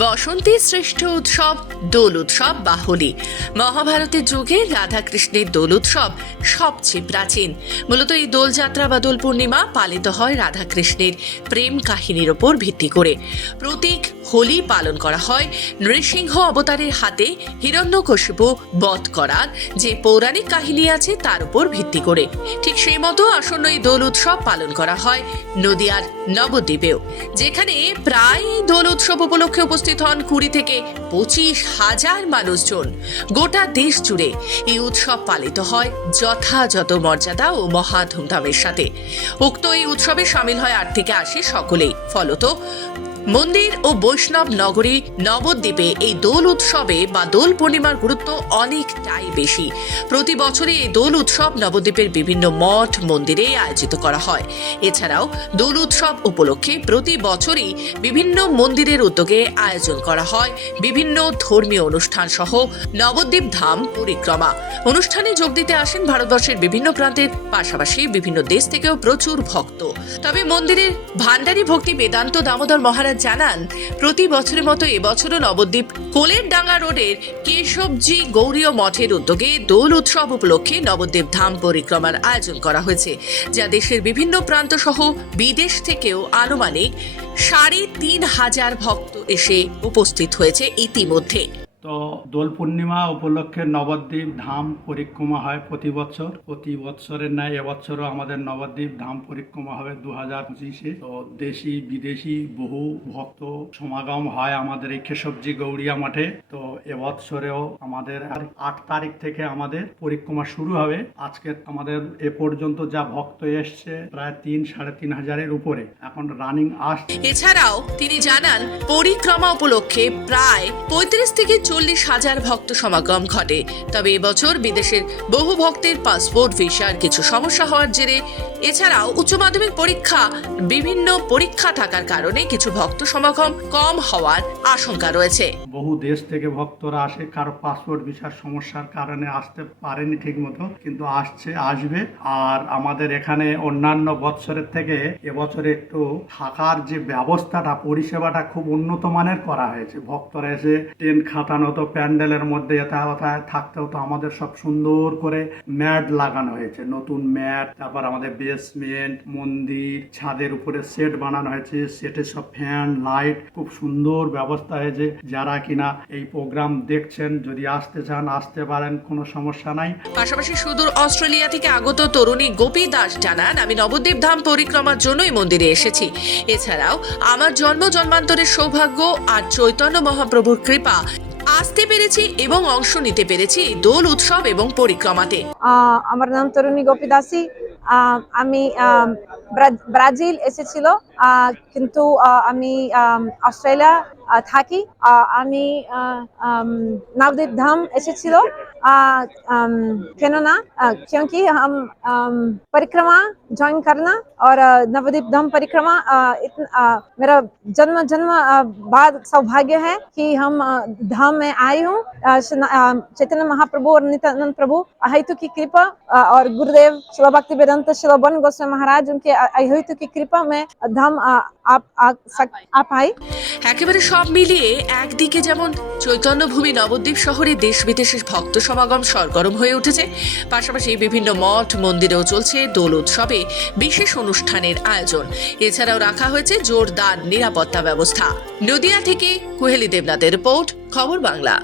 বসন্তের শ্রেষ্ঠ উৎসব দোল উৎসব বা হোলি। মহাভারতের যুগে রাধাকৃষ্ণের দোল উৎসব সবচেয়ে প্রাচীন। মূলত এই দোলযাত্রা বা দোল পূর্ণিমা পালিত হয় রাধাকৃষ্ণের প্রেম কাহিনীর ওপর ভিত্তি করে। প্রতীক হোলি পালন করা হয় নৃসিংহ অবতারের হাতে হিরণ্যকশিপু বধ করার যে পৌরাণিক কাহিনী আছে তার উপর ভিত্তি করে। ঠিক সেই মতো আসন্ন এই দোল উৎসব পালন করা হয় নদিয়ার নবদ্বীপেও, যেখানে প্রায় দোল উৎসব উপলক্ষে উপস্থিত হন 20 থেকে 25,000 মানুষজন। গোটা দেশ জুড়ে এই উৎসব পালিত হয় যথাযথ মর্যাদা ও মহা ধুমধামের সাথে। উক্ত এই উৎসবে সামিল হয় 8 থেকে 80 সকলেই। ফলত মন্দির ও বৈষ্ণব নগরী নবদ্বীপে এই দোল উৎসবে বা দোল পূর্ণিমার গুরুত্ব অনেকটাই বেশি। প্রতি বছরই এই দোল উৎসব নবদ্বীপের বিভিন্ন মঠ মন্দিরে আয়োজিত করা হয়। এছাড়াও দোল উৎসব উপলক্ষে প্রতি বছরই বিভিন্ন মন্দিরের উদ্যোগে আয়োজন করা হয় বিভিন্ন ধর্মীয় অনুষ্ঠান সহ নবদ্বীপ ধাম পরিক্রমা। অনুষ্ঠানে যোগ দিতে আসেন ভারতবর্ষের বিভিন্ন প্রান্তের পাশাপাশি বিভিন্ন দেশ থেকেও প্রচুর ভক্ত। তবে মন্দিরের ভান্ডারী ভক্তি বেদান্ত দামোদর মহারাজ জানান, প্রতি বছরের মতো এবছরও নবদ্বীপ কোলের ডাঙ্গা রোডের কেশবজি গৌরীয় মঠের উদ্যোগে দোল উৎসব উপলক্ষে নবদ্বীপ ধাম পরিক্রমার আয়োজন করা হয়েছে, যা দেশের বিভিন্ন প্রান্ত সহ বিদেশ থেকেও আনুমানিক 3,500 ভক্ত এসে উপস্থিত হয়েছে ইতিমধ্যে। তো দোল পূর্ণিমা উপলক্ষে নবদ্বীপ ধাম পরিক্রমা হয় প্রতি বছরের ন্যায় এবছরও আমাদের নবদ্বীপ ধাম পরিক্রমা হবে 2025-এ। তো দেশি বিদেশি বহু ভক্ত সমাগম হয় আমাদের এই কেশবজি গৌরিয়া মঠে। তো এবছরেও আমাদের 8 তারিখ থেকে আমাদের পরিক্রমা শুরু হবে। আজকে আমাদের এ পর্যন্ত যা ভক্ত এসছে প্রায় 3,500-3,000-এর উপরে এখন রানিং আসছে। এছাড়াও তিনি জানান, পরিক্রমা উপলক্ষে প্রায় 35 থেকে 40,000 ভক্ত সমাগম ঘটে। তবে এবছর বিদেশের বহু ভক্তের পাসপোর্ট ভিসার কিছু সমস্যা হওয়ার জেরে, এছাড়াও উচ্চ মাধ্যমিক পরীক্ষা বিভিন্ন পরীক্ষা থাকার কারণে কিছু ভক্ত সমাগম কম হওয়ার আশঙ্কা রয়েছে। বহু দেশ থেকে ভক্তরা আসে, কারো পাসপোর্ট ভিসার সমস্যার কারণে আসতে পারেনি ঠিক মতো, কিন্তু আসবে। আর আমাদের এখানে অন্যান্য বৎসরের থেকে এবছরে একটু থাকার যে ব্যবস্থাটা পরিষেবাটা খুব উন্নত মানের করা হয়েছে। ভক্তরা এসে টেন্ট খাতানো হতো, প্যান্ডেলের মধ্যে যথাযথায় থাকতে হতো। আমাদের সব সুন্দর করে ম্যাট লাগানো হয়েছে, নতুন ম্যাট। তারপর আমাদের বেসমেন্ট, মন্দির, ছাদের উপরে সেট বানানো হয়েছে। সেটে সব ফ্যান, লাইট, খুব সুন্দর ব্যবস্থা হয়েছে। যারা কিনা এই প্রোগ্রাম দেখছেন, যদি আসতে চান আসতে পারেন, কোনো সমস্যা নাই। পাশাপাশি সুদূর অস্ট্রেলিয়া থেকে আগত তরুণী গোপী দাস জানান, আমি নবদ্বীপ ধাম পরিক্রমার জন্যই মন্দিরে এসেছি। এছাড়াও আমার জন্মান্তরের সৌভাগ্য আর চৈতন্য মহাপ্রভুর কৃপা আসতে পেরেছি এবং অংশ নিতে পেরেছি দোল উৎসব এবং পরিক্রমাতে। আমার নাম তরুণী গোপী দাসী। আমি ব্রাজিল এসেছিল, কিন্তু আমি অস্ট্রেলিয়া থাকি। আমি নবদ্বীপ ধাম এসেছিল কেননা क्योंकि हम परिक्रमा ज्वाइन करना और नवद्वीप धाम परिक्रमा मेरा जन्म बाद सौभाग्य है कि हम धाम में आई हूँ। चैतन्य महाप्रभु और नित्यानंद प्रभु अहेतु की कृपा और गुरुदेव शिला भक्ति वेदांत शिला बन गोस्वामी महाराज उनके अहेतु की कृपा में धाम आप आई। একেবারে সব মিলিয়ে একদিকে যেমন চৈতন্যভূমি নবদ্বীপ শহরে দেশ বিদেশের ভক্ত সমাগম সরগরম হয়ে উঠেছে, পাশাপাশি বিভিন্ন মঠ মন্দিরেও চলছে দোল উৎসবে বিশেষ অনুষ্ঠানের আয়োজন। এছাড়াও রাখা হয়েছে জোরদার নিরাপত্তা ব্যবস্থা। নদিয়া থেকে কুহেলি দেবনাথের রিপোর্ট, খবর বাংলা।